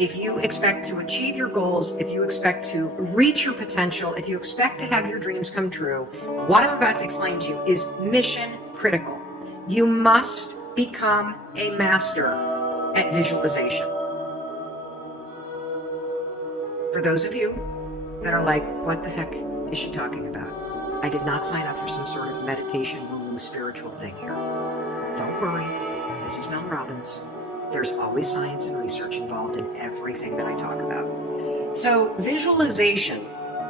if you expect to achieve your goals, if you expect to reach your potential, if you expect to have your dreams come true, what I'm about to explain to you is mission critical. You must become a master at visualization. For those of you that are like, what the heck is she talking about? I did not sign up for some sort of meditation, woo-woo spiritual thing here. Don't worry, this is Mel Robbins. There's always science and research involved in everything that I talk about. So visualization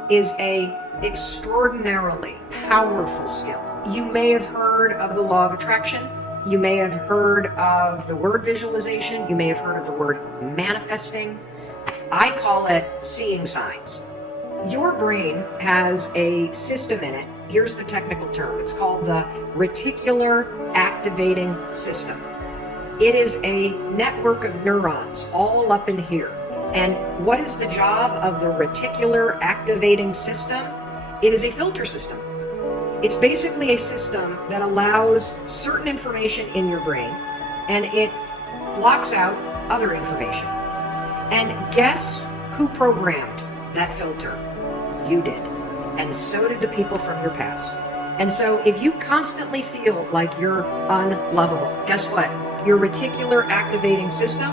is a extraordinarily powerful skill. You may have heard of the law of attraction. You may have heard of the word visualization. You may have heard of the word manifesting. I call it seeing signs. Your brain has a system in it. Here's the technical term. It's called the reticular activating system. It is a network of neurons all up in here. And what is the job of the reticular activating system? It is a filter system. It's basically a system that allows certain information in your brain and it blocks out other information. And guess who programmed that filter? You did. And so did the people from your past. And so if you constantly feel like you're unlovable, guess what? Your reticular activating system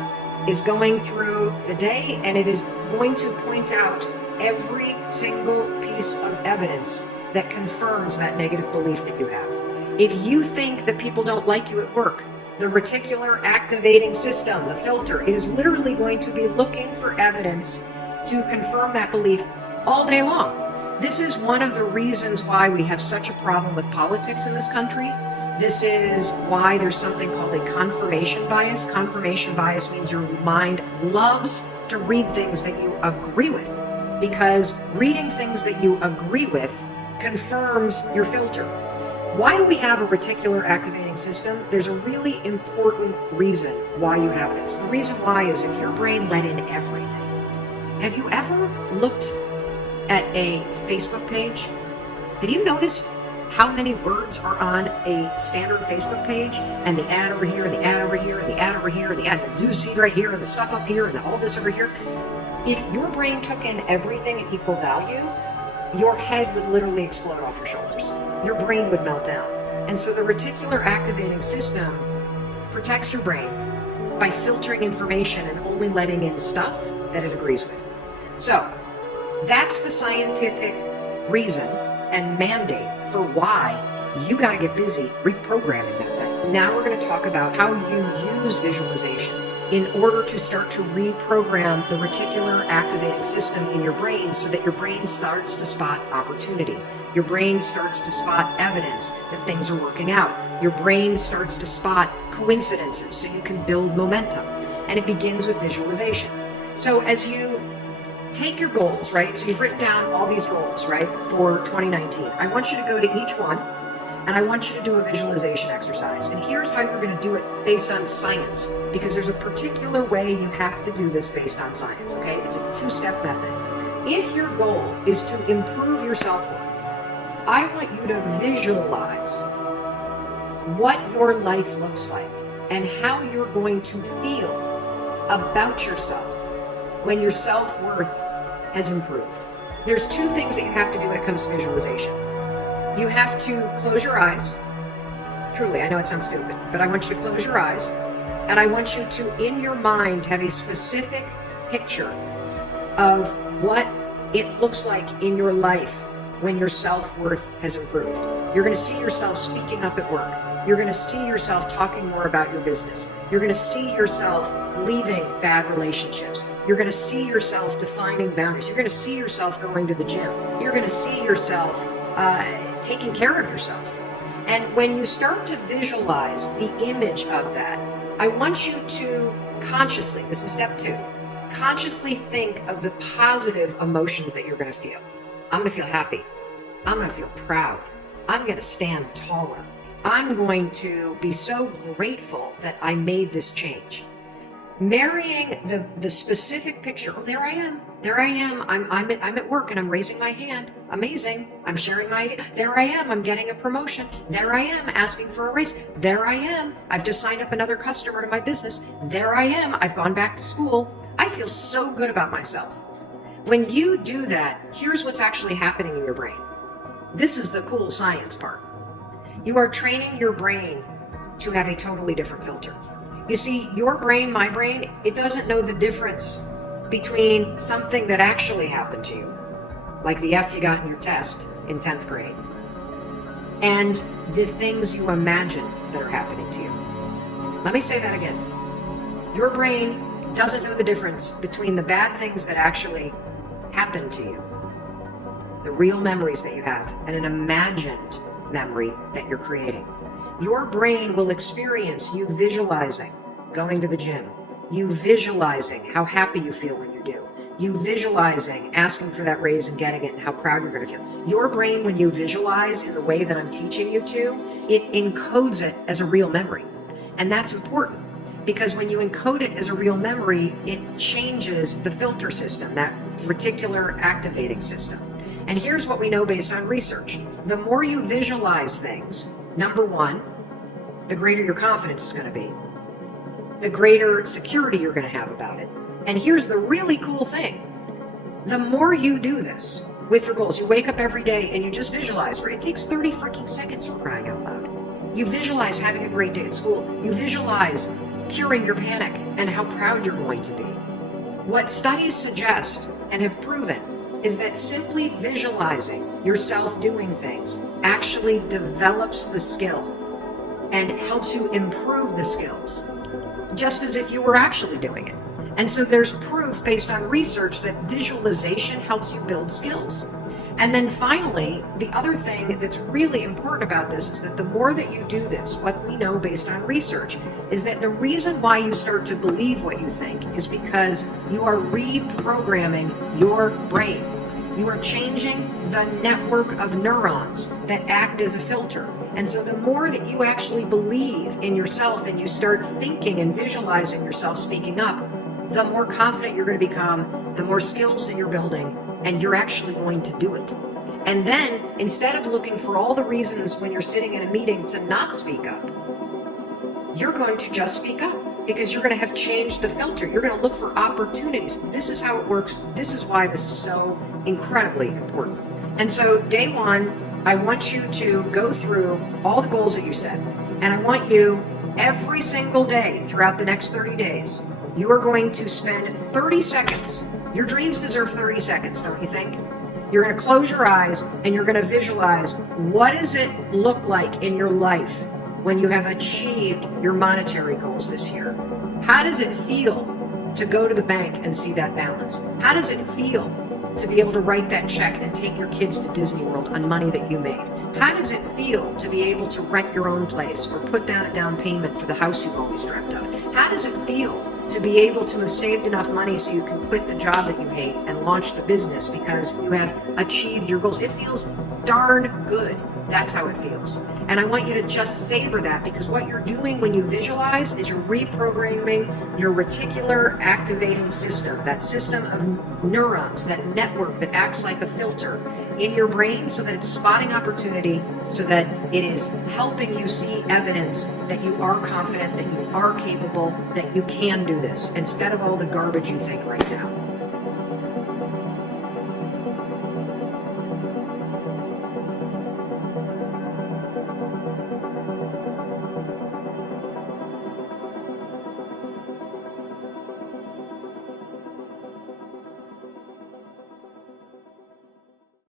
is going through the day and it is going to point out every single piece of evidence that confirms that negative belief that you have. If you think that people don't like you at work, the reticular activating system, the filter, it is literally going to be looking for evidence to confirm that belief all day long. This is one of the reasons why we have such a problem with politics in this country. This is why there's something called a confirmation bias. Confirmation bias means your mind loves to read things that you agree with, because reading things that you agree with confirms your filter. Why do we have a reticular activating system? There's a really important reason why you have this. The reason why is if your brain let in everything. Have you ever looked at a Facebook page? Have you noticed how many words are on a standard Facebook page, and the ad over here, and the ad over here, and the ad over here, and the ad, the news feed right here, and the stuff up here, and all this over here? If your brain took in everything at equal value, your head would literally explode off your shoulders. Your brain would melt down. And so the reticular activating system protects your brain by filtering information and only letting in stuff that it agrees with. So that's the scientific reason and mandate for why you got to get busy reprogramming that thing. Now we're going to talk about how you use visualization in order to start to reprogram the reticular activating system in your brain so that your brain starts to spot opportunity. Your brain starts to spot evidence that things are working out. Your brain starts to spot coincidences so you can build momentum. And it begins with visualization. So as you take your goals, right? So you've written down all these goals, right, for 2019. I want you to go to each one and I want you to do a visualization exercise. And here's how you're going to do it based on science, because there's a particular way you have to do this based on science, okay? It's a two-step method. If your goal is to improve your self-worth, I want you to visualize what your life looks like and how you're going to feel about yourself when your self-worth has improved. There's two things that you have to do when it comes to visualization. You have to close your eyes. Truly, I know it sounds stupid, but I want you to close your eyes, and I want you to, in your mind, have a specific picture of what it looks like in your life when your self-worth has improved. You're going to see yourself speaking up at work. You're going to see yourself talking more about your business. You're going to see yourself leaving bad relationships. You're going to see yourself defining boundaries. You're going to see yourself going to the gym. You're going to see yourself taking care of yourself. And when you start to visualize the image of that, I want you to consciously, this is step 2, consciously think of the positive emotions that you're going to feel. I'm going to feel happy. I'm going to feel proud. I'm going to stand taller. I'm going to be so grateful that I made this change. Marrying the specific picture. Oh, there I am. There I am. I'm at work and I'm raising my hand. Amazing. I'm sharing my idea. There I am. I'm getting a promotion. There I am asking for a raise. There I am. I've just signed up another customer to my business. There I am. I've gone back to school. I I feel so good about myself. When you do that, here's what's actually happening in your brain. This is the cool science part. You are training your brain to have a totally different filter. You see, your brain, my brain, it doesn't know the difference between something that actually happened to you, like the F you got in your test in 10th grade, and the things you imagine that are happening to you. Let me say that again. Your brain doesn't know the difference between the bad things that actually happened to you, the real memories that you have, and an imagined memory that you're creating. Your brain will experience you visualizing going to the gym, you visualizing how happy you feel when you do, you visualizing asking for that raise and getting it and how proud you're going to feel. Your brain, when you visualize in the way that I'm teaching you to, it encodes it as a real memory. And that's important because when you encode it as a real memory, it changes the filter system, that reticular activating system. And here's what we know based on research. The more you visualize things, number one, the greater your confidence is going to be, the greater security you're going to have about it. And here's the really cool thing. The more you do this with your goals, you wake up every day and you just visualize, it takes 30 freaking seconds for crying out loud. You visualize having a great day at school. You visualize curing your panic and how proud you're going to be. What studies suggest and have proven is that simply visualizing yourself doing things actually develops the skill and helps you improve the skills, just as if you were actually doing it. And so there's proof based on research that visualization helps you build skills. And then finally, the other thing that's really important about this is that the more that you do this, what we know based on research is that the reason why you start to believe what you think is because you are reprogramming your brain. You are changing the network of neurons that act as a filter. And so the more that you actually believe in yourself and you start thinking and visualizing yourself speaking up, the more confident you're going to become, the more skills that you're building, and you're actually going to do it. And then, instead of looking for all the reasons when you're sitting in a meeting to not speak up, you're going to just speak up because you're going to have changed the filter. You're going to look for opportunities. This is how it works. This is why this is so incredibly important. And so, day one, I want you to go through all the goals that you set. And I want you, every single day throughout the next 30 days, you are going to spend 30 seconds. Your dreams deserve 30 seconds, don't you think? You're going to close your eyes and you're going to visualize, what does it look like in your life when you have achieved your monetary goals this year? How does it feel to go to the bank and see that balance? How does it feel to be able to write that check and take your kids to Disney World on money that you made? How does it feel to be able to rent your own place or put down a down payment for the house you've always dreamt of? How does it feel to be able to have saved enough money so you can quit the job that you hate and launch the business because you have achieved your goals? It feels darn good. That's how it feels. And I want you to just savor that, because what you're doing when you visualize is you're reprogramming your reticular activating system, that system of neurons, that network that acts like a filter in your brain, so that it's spotting opportunity, so that it is helping you see evidence that you are confident, that you are capable, that you can do this, instead of all the garbage you think right now.